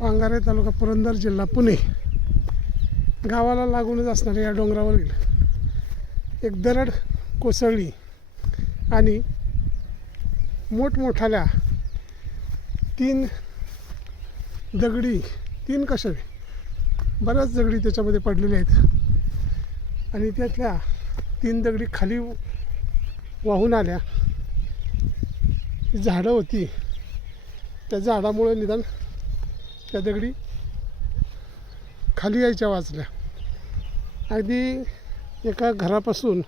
पांगारे तालुका पुरंदर जिल्हा पुणे. गावाला लागूनच असणाऱ्या या डोंगरावरील एक दरड कोसळली आणि मोठमोठाल्या तीन दगडी तीन कशावे बऱ्याच दगडी त्याच्यामध्ये पडलेल्या आहेत. आणि त्यातल्या तीन दगडी खाली वाहून आल्या. झाडं होती त्या झाडामुळे निदान त्या दगडी खाली यायच्या वाचल्या. अगदी एका घरापासून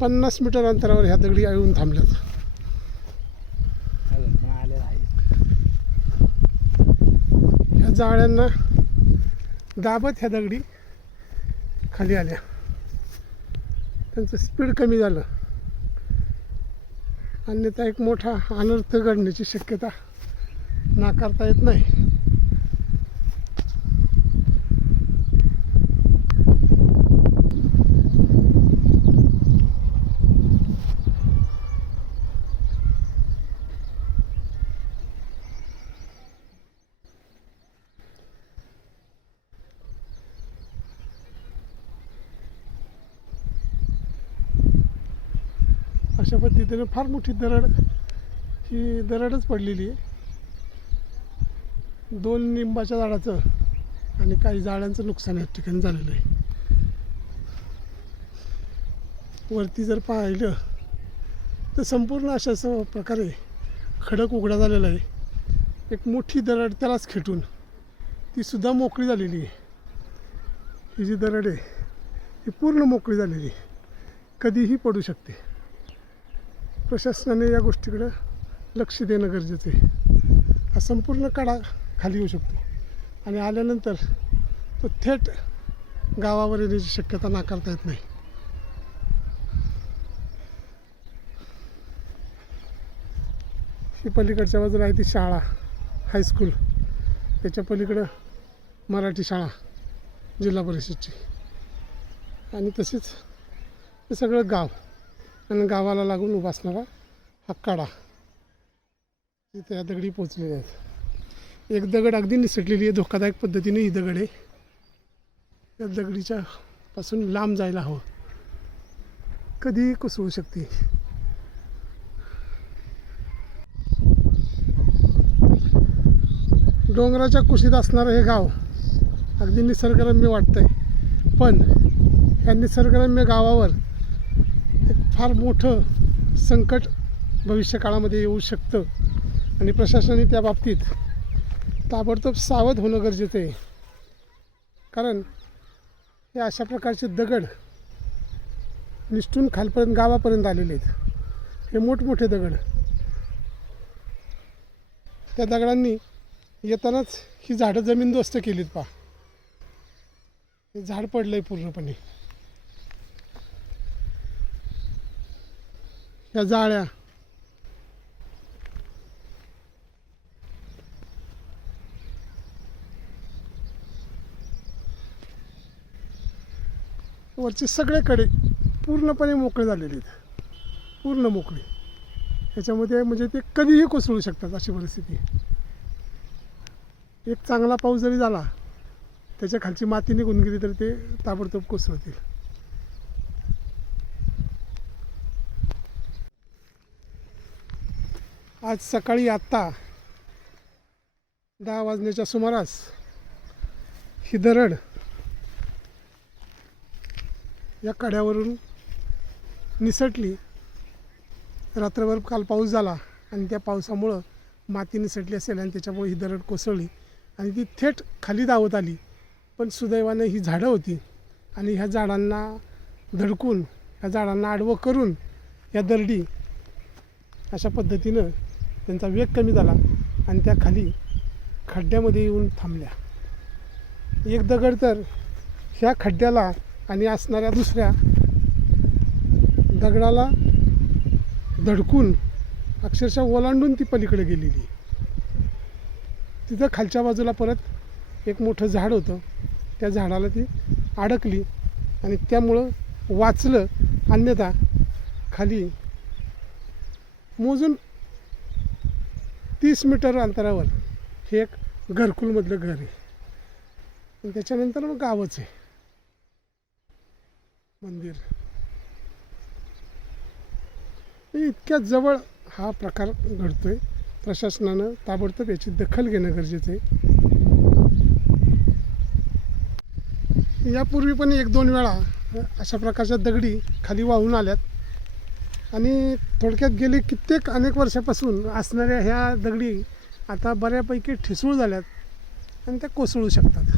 पन्नास मीटर अंतरावर ह्या दगडी येऊन थांबल्यात. ह्या जाळ्यांना दाबत ह्या दगडी खाली आल्या. त्यांचं स्पीड कमी झालं. अन्यथा एक मोठा अनर्थ घडण्याची शक्यता नाकारता येत नाही. अशा पद्धतीने फार मोठी दरड ही दरडच पडलेली आहे. दोन लिंबाच्या झाडाचं आणि काही झाडांचं नुकसान या ठिकाणी झालेलं आहे. वरती जर पाहिलं तर संपूर्ण अशा स प्रकारे खडक उघडा झालेला आहे. एक मोठी दरड त्यालाच खेटून ती सुद्धा मोकळी झालेली आहे. ही जी दरड आहे ती पूर्ण मोकळी झालेली आहे. कधीही पडू शकते. प्रशासनाने या गोष्टीकडं लक्ष देणं गरजेचं आहे. हा संपूर्ण कडा खाली येऊ शकतो. आणि आल्यानंतर तो थेट गावावर येण्याची शक्यता नाकारता येत नाही. ही पलीकडच्या बाजूला आहे ती शाळा हायस्कूल त्याच्या पलीकडं मराठी शाळा जिल्हा परिषदची. आणि तसेच हे सगळं गाव आणि गावाला लागून उभासणारा हा कडा तिथे या दगडी पोचलेल्या आहेत. एक दगड अगदी निसटलेली आहे धोकादायक पद्धतीने ही दगड आहे. या दगडीच्या पासून लांब जायला हवं. कधीही कोसळू शकते. डोंगराच्या कुशीत असणारं हे गाव अगदी निसर्गरम्य वाटतंय. पण ह्या निसर्गरम्य गावावर एक फार मोठं संकट भविष्यकाळामध्ये येऊ शकतं आणि प्रशासनाने त्या बाबतीत ताबडतोब सावध होणं गरजेचं आहे. कारण हे अशा प्रकारचे दगड निष्ठून खालपर्यंत गावापर्यंत आलेले आहेत. हे मोठमोठे दगड. त्या दगडांनी येतानाच ही झाडं जमीनदोस्त केलीत पा हे झाड पडलं आहे पूर्णपणे. या जाळ्या वरचे सगळेकडे पूर्णपणे मोकळे झालेले आहेत. पूर्ण मोकळे. याच्यामध्ये म्हणजे ते कधीही कोसळू शकतात अशी परिस्थिती. एक चांगला पाऊस जरी झाला त्याच्या खालची माती निघून गेली तर ते ताबडतोब कोसळतील. आज सकाळी आत्ता दहा वाजण्याच्या सुमारास ही दरड या कड्यावरून निसटली. रात्रभर काल पाऊस झाला आणि त्या पावसामुळं माती निसटली असेल आणि त्याच्यामुळे ही दरड कोसळली आणि ती थेट खाली धावत आली. पण सुदैवाने ही झाडं होती आणि ह्या झाडांना धडकून ह्या झाडांना आडवं करून या दरडी अशा पद्धतीनं त्यांचा वेग कमी झाला आणि त्या खाली खड्ड्यामध्ये येऊन थांबल्या. एक दगड तर ह्या खड्ड्याला आणि असणाऱ्या दुसऱ्या दगडाला धडकून अक्षरशः ओलांडून ती पलीकडे गेलेली. तिथं खालच्या बाजूला परत एक मोठं झाड होतं. त्या झाडाला ती अडकली आणि त्यामुळं वाचलं. अन्यथा खाली मोजून तीस मीटर अंतरावर हे एक घरकुलमधलं घर आहे. त्याच्यानंतर मग गावच आहे. मंदिर. इतक्या जवळ हा प्रकार घडतोय. प्रशासनानं ताबडतोब याची दखल घेणं गरजेचं आहे. यापूर्वी पण एक दोन वेळा अशा प्रकारच्या दगडी खाली वाहून आल्यात. आणि थोडक्यात गेले कित्येक अनेक वर्षापासून असणाऱ्या ह्या दगडी आता बऱ्यापैकी ठिसूळ झाल्यात आणि त्या कोसळू शकतात.